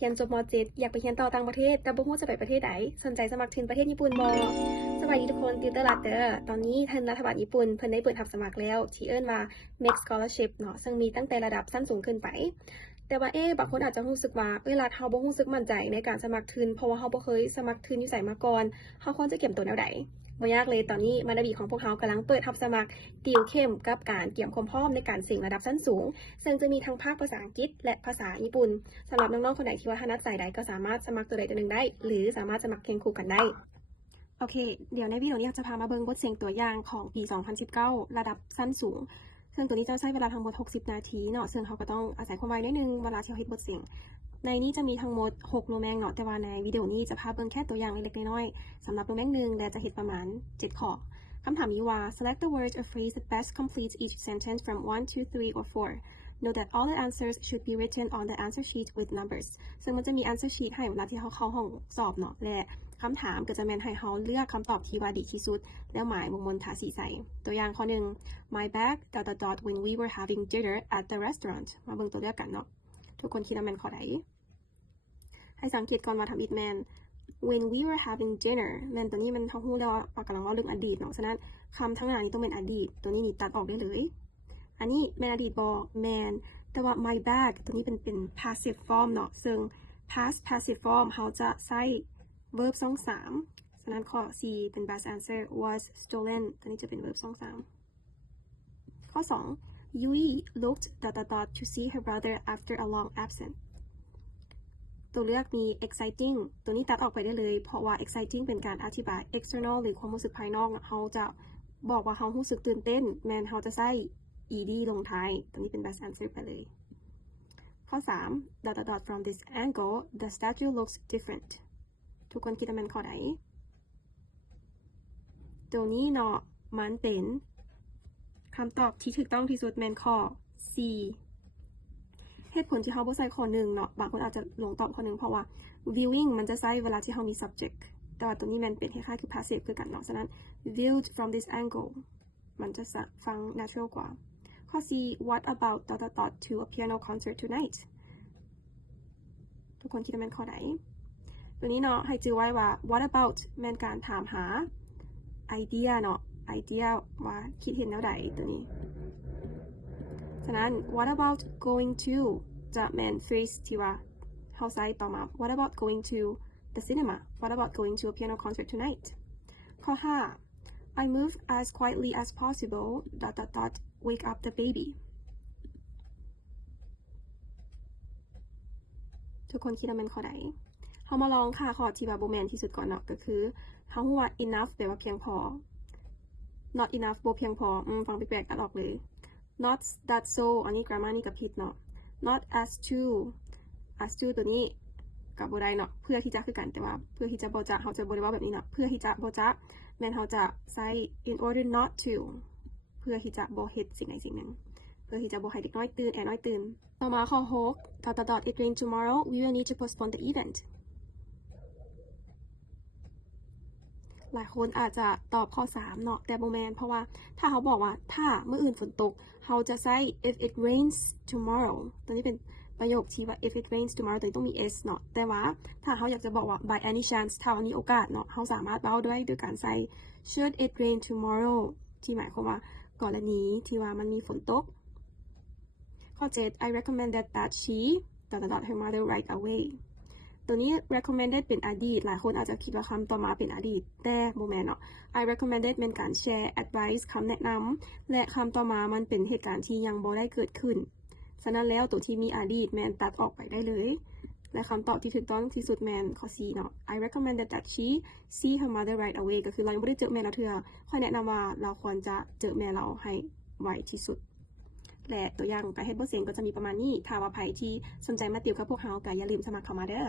รียนจบม.7 อยากไปเรียนต่อต่างประเทศแต่บ่ฮู้จะไปประเทศใดสนใจสมัครทุนประเทศญี่ปุ่นบ่สวัสดีทุกคนติวเตอร์ลัดเด้อตอนนี้ทางรัฐบาลญี่ปุ่นเพิ่นได้เปิดรับสมัครแล้วที่เอิ้นว่า Make Scholarship เนาะซึ่งมีตั้งแต่ระดับชั้นสูงขึ้นไปแต่ว่าบางคนอาจจะรู้สึกว่ารัฐเฮาบ่รู้สึกมั่นใจในการสมัครทุนเพราะว่าเฮาบ่เคยสมัครทุนอยู่ไสมาก่อนเฮาควรจะเตรียมตัวแนวใดบ่ยากเลยตอนนี้มาดาบีของพวกเรากำลังเปิดรับสมัครติวเข้มกับการเตรียมความพร้อมในการสิ่งระดับชั้นสูงซึ่งจะมีทั้งภาคภาษาอังกฤษและภาษาญี่ปุ่นสำหรับน้องๆคนใดที่ว่าถนัดสายใดก็สามารถสมัครตัวใดตัวหนึ่งได้หรือสามารถสมัครแข่งคู่กันได้โอเคเดี๋ยวในวิดีโอนี้จะพามาเบิ่งบทเสียงตัวอย่างของปี 2019 ระดับชั้นสูงซึ่งตัวนี้จะใช้เวลาทั้งหมด60 นาทีเนาะซึ่งเขาก็ต้องอาศัยความไวนิดนึงเวลาที่เฮ็ดบทเสียงในนี้จะมีทั้งหมด6โลแมงเนาะแต่ว่าในวิดีโอนี้จะพาเบิ่งแค่ตัวอย่างเล็กๆน้อยๆสำหรับโลแมงนึงและจะเฮ็ดประมาณ7ข้อคำถามมีว่า select the word or phrase that best completes each sentence from 1 to 3 or 4 Note that all the answers should be written on the answer sheet with numbers ซึ่งมันจะมี answer sheet ให้เวลาที่เราเข้าห้องสอบเนาะและคำถามก็จะแม่นให้เราเลือกคำตอบที่ว่าดีที่สุดแล้วหมายวงบนทาสีใส่ตัวอย่างข้อ1 My bag ... when we were having dinner at the restaurant มาเบิ่งตัวเลือกกันเนาะทุกคนคิดว่าแม่นข้อใดให้สังเกตก่อนว่าทำ it แม่น when we were having dinner แม่นตัวนี้มันเฮาฮู้แล้วว่ากำลังเว้าเรื่องอดีตเนาะฉะนั้นคำทั้งหน้านี้ต้องเป็นอดีตตัวนี้นี่ตัดออกได้เลยอันนี้แม่นอดีตบ่แม่นแต่ว่า my bag ตัวนี้เป็น passive form เนาะซึ่ง past passive form เฮาจะใช้ verb 2-3 ฉะนั้นข้อ C เป็น best answer was stolen ตัวนี้จะเป็น verb 2-3 ข้อ 2 Yui looked ... to see her brother after a long absence ตัวเลือกมี exciting ตัวนี้ตัดออกไปได้เลยเพราะว่า exciting เป็นการอธิบาย external หรือความรู้สึกภายนอกเฮาจะบอกว่าเฮารู้สึกตื่นเต้นแม่นเฮาจะใช้ ed ลงท้ายตัวนี้เป็น best answer ไปเลยข้อ 3 ... from this angle the statue looks different ทุกคนคิดว่ามันข้อใดตัวนี้เนาะมันเป็นคำตอบที่ถูกต้องที่สุดแม่นข้อ C เหตุผลที่เฮาบ่ใส่ข้อ1เนาะบางคนอาจจะหลงตอบข้อ1เพราะว่า viewing มันจะใช้เวลาที่เฮามี subject แต่ว่าตัวนี้มันเป็นคล้ายๆคือ passive คือกันเนาะฉะนั้น viewed from this angle มันจะฟัง natural กว่าข้อ C What about ... to a piano concert tonight ทุกคนคิดว่ามันข้อใดตัวนี้เนาะให้จื่อไว้ว่า what about แม่นการถามหา idea เนาะ idea ว่าคิดเห็นแนวใดตัวนี้ฉะนั้น what about going to จะแม่น phrase ที่ว่าเฮาใช้ต่อมา what about going to the cinema what about going to a piano concert tonight ข้อ 5 I move as quietly as possible ... wake up the baby ทุกคนคิดว่ามันข้อใดเฮามาลองค่ะข้อที่ว่าบ่แม่นที่สุดก่อนเนาะก็คือเฮาฮู้ว่า enough แปลว่าเพียงพอ not enough บ่เพียงพอฟังแปลกๆตัดออกเลย not that so อันนี้ grammar นี่ก็ผิดเนาะ not as to ตัวนี้ก็บ่ได้เนาะเพื่อที่จะคือกันแต่ว่าเพื่อที่จะบ่จะเฮาจะบ่ได้เว้าแบบนี้เนาะเพื่อที่จะบ่จะแม่นเฮาจะใช้ in order not to เพื่อที่จะบ่เฮ็ดสิ่งใดสิ่งหนึ่งเพื่อที่จะบ่ให้เด็กน้อยตื่นน้อยตื่นต่อมาข้อ 6 ... it rain tomorrow we will need to postpone the event หลายคนอาจจะตอบข้อ 3 เนาะแต่บ่แม่นเพราะว่าถ้าเขาบอกว่าถ้ามื้ออื่นฝนตกเฮาจะใช้ if it rains tomorrow ตัวนี้เป็นประโยคที่ว่า if it rains tomorrow ตัวนี้ต้องมี s เนาะแต่ว่าถ้าเขาอยากจะบอกว่า by any chance ถ้ามีโอกาสเนาะเฮาสามารถเว้าด้วยการใช้ should it rain tomorrow ที่หมายความว่ากรณีที่ว่ามันมีฝนตกข้อ 7 I recommended that she ... her mother right away ตัวนี้ recommended เป็นอดีตหลายคนอาจจะคิดว่าคำต่อมาเป็นอดีตแต่บ่แม่นเนาะ I recommended เป็นการแชร์ advice คำแนะนำและคำต่อมามันเป็นเหตุการณ์ที่ยังบ่ได้เกิดขึ้นฉะนั้นแล้วตัวที่มีอดีตแม่นตัดออกไปได้เลยและคำตอบที่ถูกต้องที่สุดแม่นข้อ C เนาะ I recommended that she see her mother right away ก็คือเรายังบ่ได้เจอแม่เราเทื่อค่อยแนะนำว่าเราควรจะเจอแม่เราให้ไวที่สุดและตัวอย่างการเฮ็ดบทเสียงก็จะมีประมาณนี้ถ้าว่าไผที่สนใจมาติวกับพวกเฮาก็อย่าลืมสมัครเข้ามาเด้อ